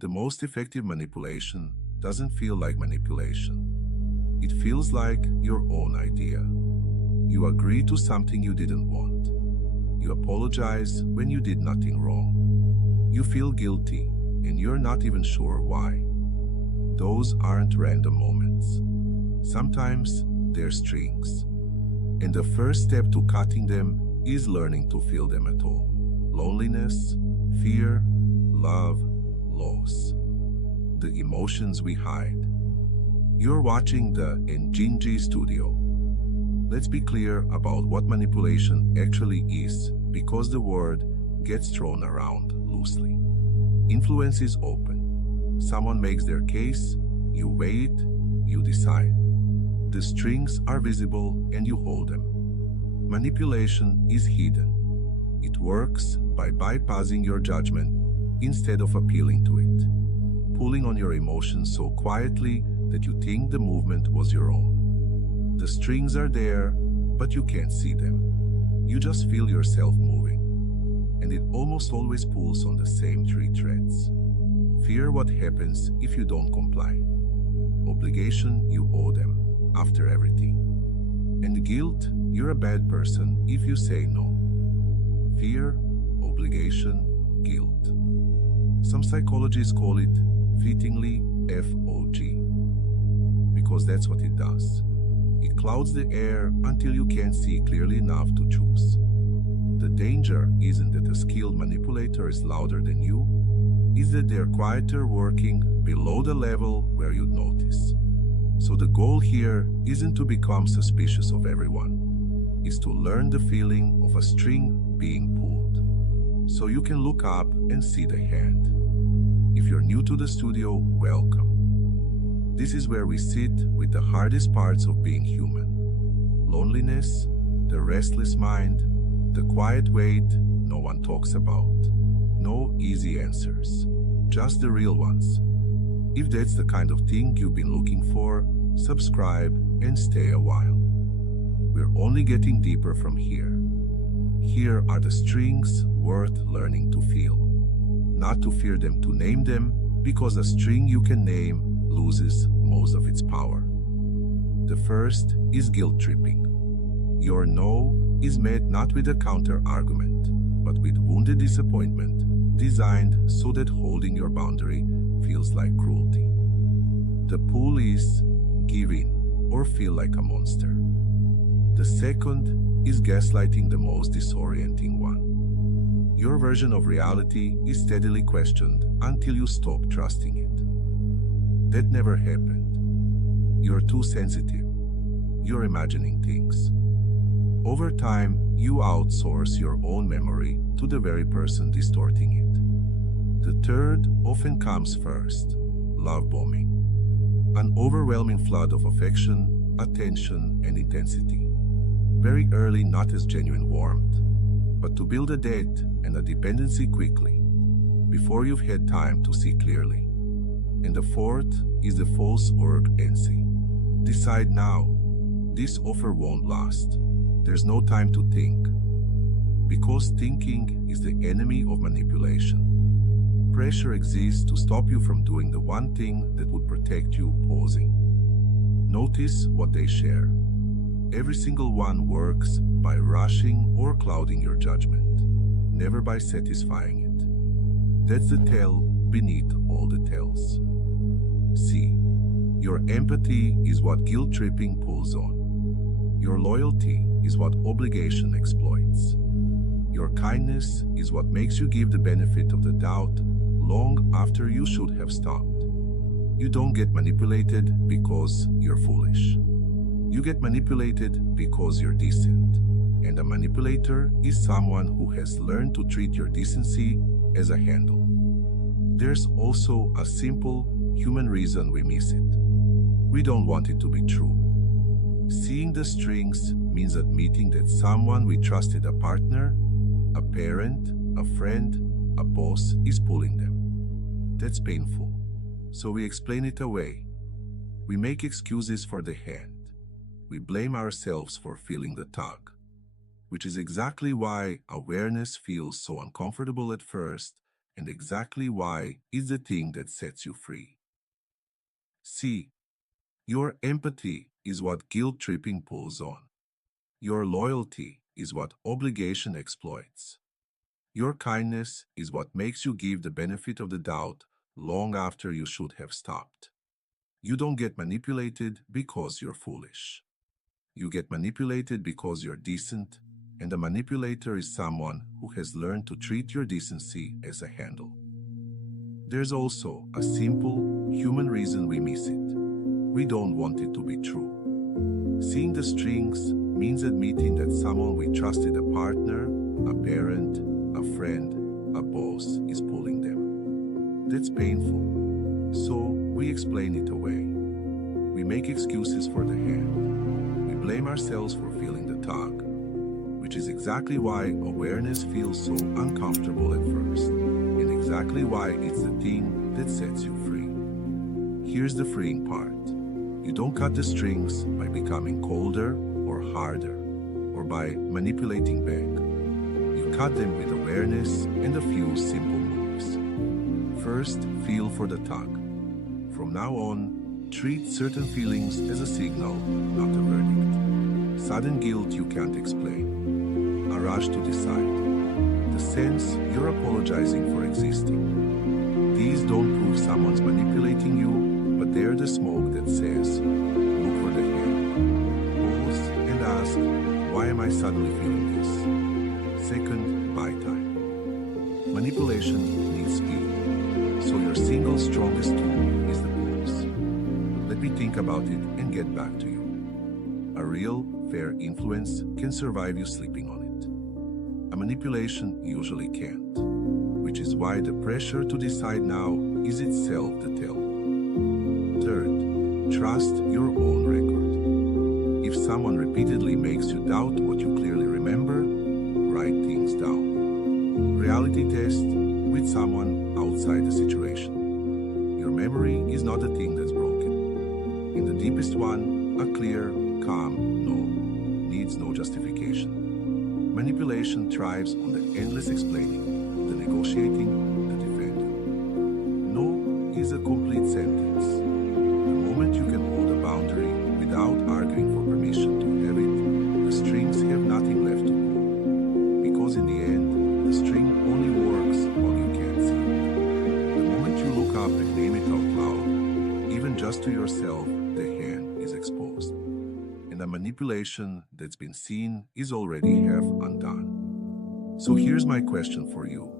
The most effective manipulation doesn't feel like manipulation. It feels like your own idea. You agree to something you didn't want. You apologize when you did nothing wrong. You feel guilty, and you're not even sure why. Those aren't random moments. Sometimes they're strings. And the first step to cutting them is learning to feel them at all. Loneliness, fear, love, loss. The emotions we hide. You're watching the Njinji studio. Let's be clear about what manipulation actually is, because the word gets thrown around loosely. Influence is open. Someone makes their case, you wait, you decide. The strings are visible and you hold them. Manipulation is hidden. It works by bypassing your judgment instead of appealing to it, pulling on your emotions so quietly that you think the movement was your own. The strings are there, but you can't see them. You just feel yourself moving, and it almost always pulls on the same three threads. Fear, what happens if you don't comply. Obligation, you owe them after everything. And guilt, you're a bad person if you say no. Fear, obligation, guilt. Some psychologists call it fittingly FOG, because that's what it does. It clouds the air until you can't see clearly enough to choose. The danger isn't that a skilled manipulator is louder than you, it's that they're quieter, working below the level where you'd notice. So the goal here isn't to become suspicious of everyone. It's to learn the feeling of a string being pulled, so you can look up and see the hand. If you're new to the studio, welcome. This is where we sit with the hardest parts of being human. Loneliness, the restless mind, the quiet weight no one talks about. No easy answers, just the real ones. If that's the kind of thing you've been looking for, subscribe and stay a while. We're only getting deeper from here. Here are the strings worth learning to feel. Not to fear them, to name them, because a string you can name loses most of its power. The first is guilt tripping. Your no is met not with a counter-argument, but with wounded disappointment, designed so that holding your boundary feels like cruelty. The pull is give in or feel like a monster. The second is gaslighting, the most disorienting one. Your version of reality is steadily questioned until you stop trusting it. That never happened. You're too sensitive. You're imagining things. Over time, you outsource your own memory to the very person distorting it. The third often comes first: love bombing. An overwhelming flood of affection, attention, and intensity. Very early, not as genuine warmth, but to build a debt and a dependency quickly, before you've had time to see clearly. And the fourth is the false urgency. Decide now. This offer won't last. There's no time to think. Because thinking is the enemy of manipulation. Pressure exists to stop you from doing the one thing that would protect you. Pausing. Notice what they share. Every single one works by rushing or clouding your judgment, never by satisfying it. That's the tell beneath all the tells. See, your empathy is what guilt tripping pulls on. Your loyalty is what obligation exploits. Your kindness is what makes you give the benefit of the doubt long after you should have stopped. You don't get manipulated because you're foolish. You get manipulated because you're decent. And a manipulator is someone who has learned to treat your decency as a handle. There's also a simple human reason we miss it. We don't want it to be true. Seeing the strings means admitting that someone we trusted, a partner, a parent, a friend, a boss, is pulling them. That's painful. So we explain it away. We make excuses for the hand. We blame ourselves for feeling the tug, which is exactly why awareness feels so uncomfortable at first and exactly why is the thing that sets you free. See, your empathy is what guilt-tripping pulls on. Your loyalty is what obligation exploits. Your kindness is what makes you give the benefit of the doubt long after you should have stopped. You don't get manipulated because you're foolish. You get manipulated because you're decent, and the manipulator is someone who has learned to treat your decency as a handle. There's also a simple, human reason we miss it. We don't want it to be true. Seeing the strings means admitting that someone we trusted, a partner, a parent, a friend, a boss, is pulling them. That's painful. So we explain it away. We make excuses for the hand. We blame ourselves for feeling the tug, which is exactly why awareness feels so uncomfortable at first, and exactly why it's the thing that sets you free. Here's the freeing part. You don't cut the strings by becoming colder or harder, or by manipulating back. You cut them with awareness and a few simple moves. First, feel for the tug. From now on, treat certain feelings as a signal, not a verdict. Sudden guilt you can't explain. A rush to decide. The sense you're apologizing for existing. These don't prove someone's manipulating you, but they're the smoke that says, look for the hand. Pause and ask, why am I suddenly feeling this? Second, buy time. Manipulation needs speed, so your single strongest tool is the pause. Let me think about it and get back to you. A real, fair influence can survive you sleeping on it. A manipulation usually can't, which is why the pressure to decide now is itself the tell. Third, trust your own record. If someone repeatedly makes you doubt what you clearly remember, write things down. Reality test with someone outside the situation. Your memory is not the thing that's broken. In the deepest one, a clear, calm no needs no justification. Manipulation thrives on the endless explaining, the negotiating, the defending. No is a complete sentence. The moment you can hold a boundary without arguing for permission to have it, the strings have nothing left to pull. Because in the end, the string only works while you can't see it. The moment you look up and name it out loud, even just to yourself, the hand is exposed. And a manipulation that's been seen is already half undone. So here's my question for you.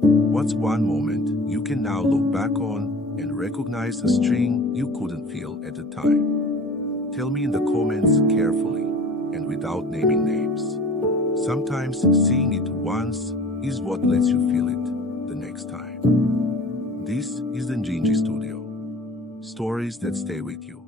What's one moment you can now look back on and recognize a string you couldn't feel at the time? Tell me in the comments carefully and without naming names. Sometimes seeing it once is what lets you feel it the next time. This is the Njinji Studio. Stories that stay with you.